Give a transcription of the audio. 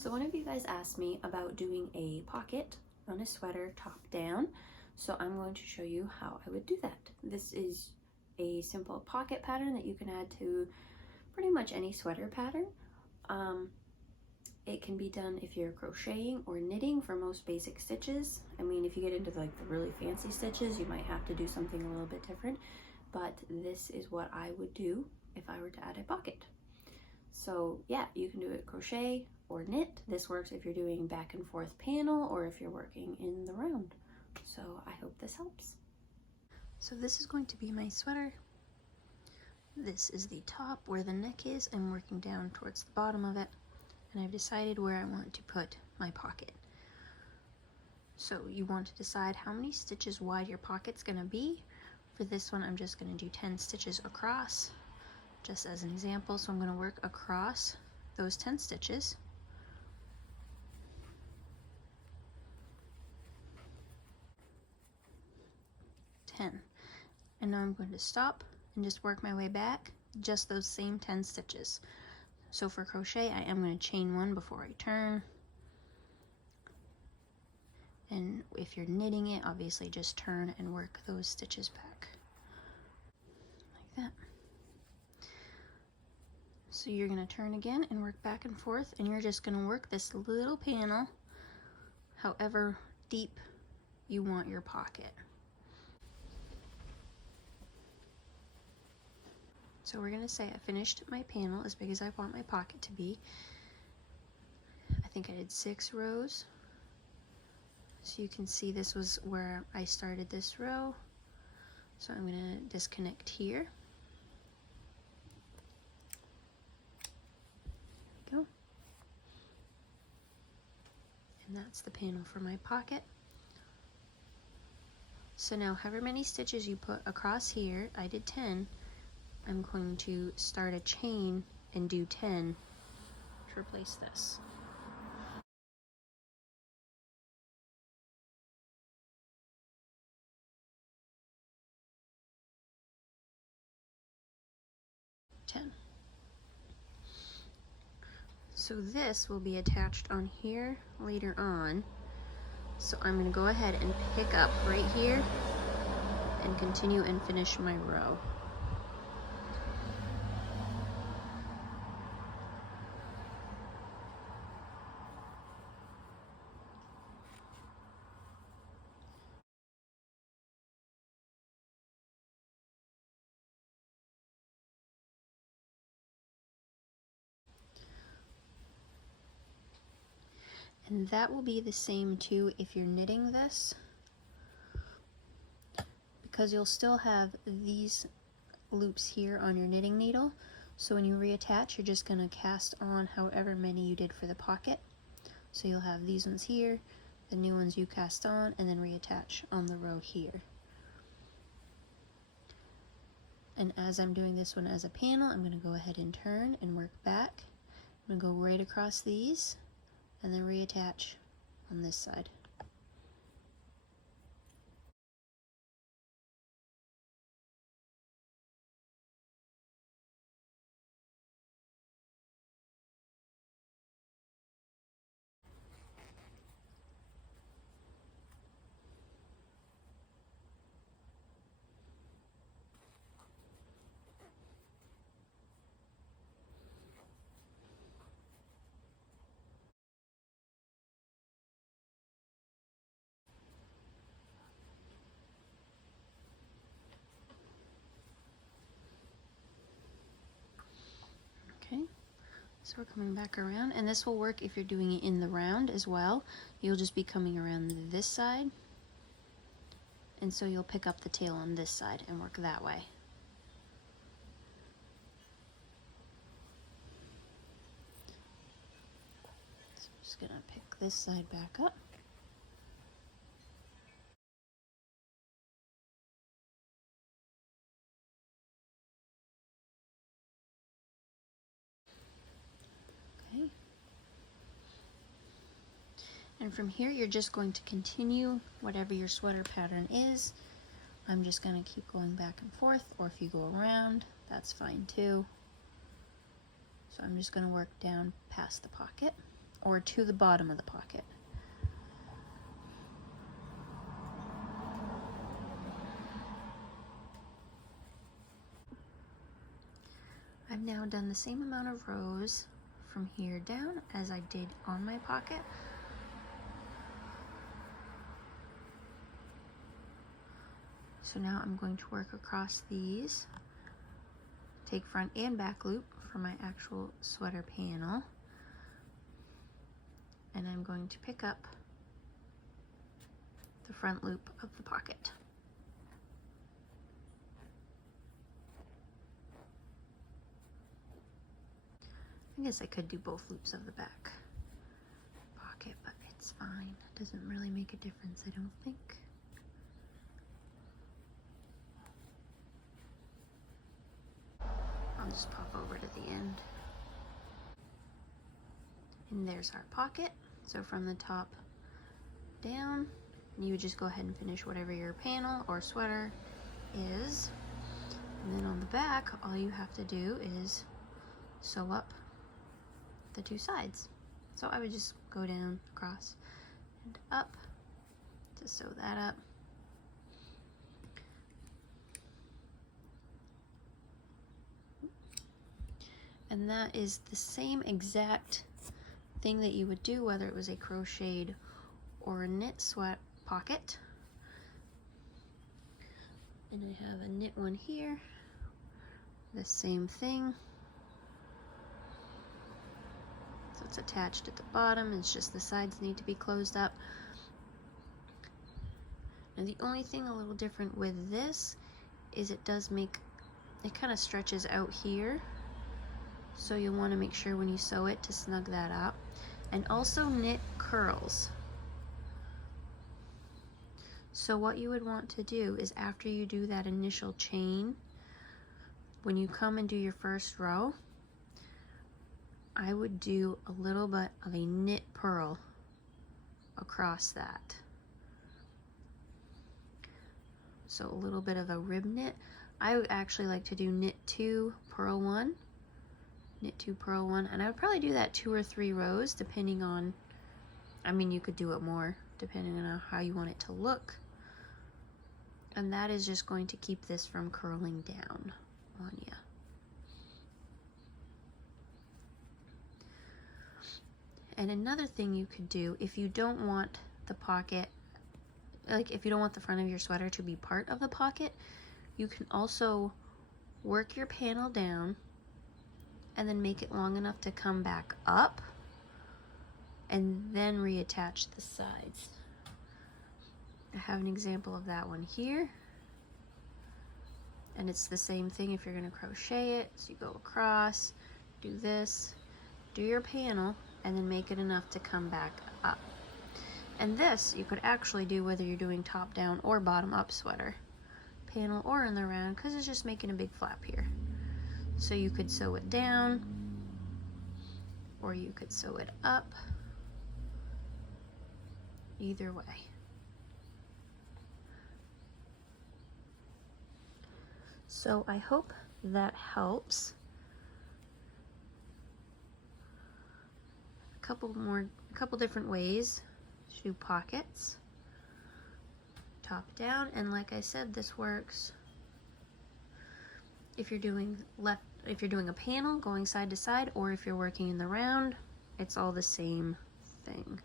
So one of you guys asked me about doing a pocket on a sweater top down, so I'm going to show you how I would do that. This is a simple pocket pattern that you can add to pretty much any sweater pattern. It can be done if you're crocheting or knitting for most basic stitches. I mean, if you get into like the really fancy stitches, you might have to do something a little bit different, but this is what I would do if I were to add a pocket. So yeah, you can do it crochet or knit. This works if you're doing back and forth panel or if you're working in the round. So I hope this helps. So this is going to be my sweater. This is the top where the neck is. I'm working down towards the bottom of it, and I've decided where I want to put my pocket. So you want to decide how many stitches wide your pocket's gonna be. For this one, I'm just gonna do 10 stitches across, just as an example. So I'm gonna work across those 10 stitches. And now I'm going to stop and just work my way back, just those same 10 stitches. So for crochet, I am going to chain one before I turn. And if you're knitting it, obviously just turn and work those stitches back. Like that. So you're going to turn again and work back and forth, and you're just going to work this little panel however deep you want your pocket. So we're going to say I finished my panel as big as I want my pocket to be. I think I did 6 rows. So you can see this was where I started this row. So I'm going to disconnect here. There we go. And that's the panel for my pocket. So now however many stitches you put across here, I did 10. I'm going to start a chain and do 10 to replace this. So this will be attached on here later on. So I'm going to go ahead and pick up right here and continue and finish my row. And that will be the same too if you're knitting this, because you'll still have these loops here on your knitting needle. So when you reattach, you're just going to cast on however many you did for the pocket. So you'll have these ones here, the new ones you cast on, and then reattach on the row here. And as I'm doing this one as a panel, I'm going to go ahead and turn and work back. I'm going to go right across these and then reattach on this side. Okay, so we're coming back around, and this will work if you're doing it in the round as well. You'll just be coming around this side, and so you'll pick up the tail on this side and work that way. So I'm just gonna pick this side back up. Okay. And from here, you're just going to continue whatever your sweater pattern is. I'm just going to keep going back and forth, or if you go around, that's fine too. So I'm just going to work down past the pocket. or to the bottom of the pocket. I've now done the same amount of rows from here down as I did on my pocket. So now I'm going to work across these, take front and back loop for my actual sweater panel, and I'm going to pick up the front loop of the pocket. I guess I could do both loops of the back pocket, but it's fine. It doesn't really make a difference, I don't think. I'll just pop over to the end. And there's our pocket. So from the top down, you would just go ahead and finish whatever your panel or sweater is. And then on the back, all you have to do is sew up the two sides. So I would just go down, across, and up to sew that up. And that is the same exact thing that you would do whether it was a crocheted or a knit sweat pocket. And I have a knit one here, the same thing. So it's attached at the bottom, it's just the sides need to be closed up. Now the only thing a little different with this is it does make, it kind of stretches out here. So you'll want to make sure when you sew it to snug that up. And also knit curls. So what you would want to do is after you do that initial chain, when you come and do your first row, I would do a little bit of a knit purl across that. So a little bit of a rib knit. I would actually like to do knit 2, purl 1. Knit 2, purl 1, and I would probably do that 2 or 3 rows depending on, I mean you could do it more depending on how you want it to look. And that is just going to keep this from curling down on you. And another thing you could do, if you don't want the pocket, like if you don't want the front of your sweater to be part of the pocket, you can also work your panel down and then make it long enough to come back up and then reattach the sides. I have an example of that one here. And it's the same thing if you're going to crochet it. So you go across, do this, do your panel, and then make it enough to come back up. And this you could actually do whether you're doing top down or bottom up sweater, panel or in the round, because it's just making a big flap here. So you could sew it down, or you could sew it up, either way. So I hope that helps. A couple different ways to do pockets, top down, and like I said, this works if you're doing a panel going side to side, or if you're working in the round, it's all the same thing.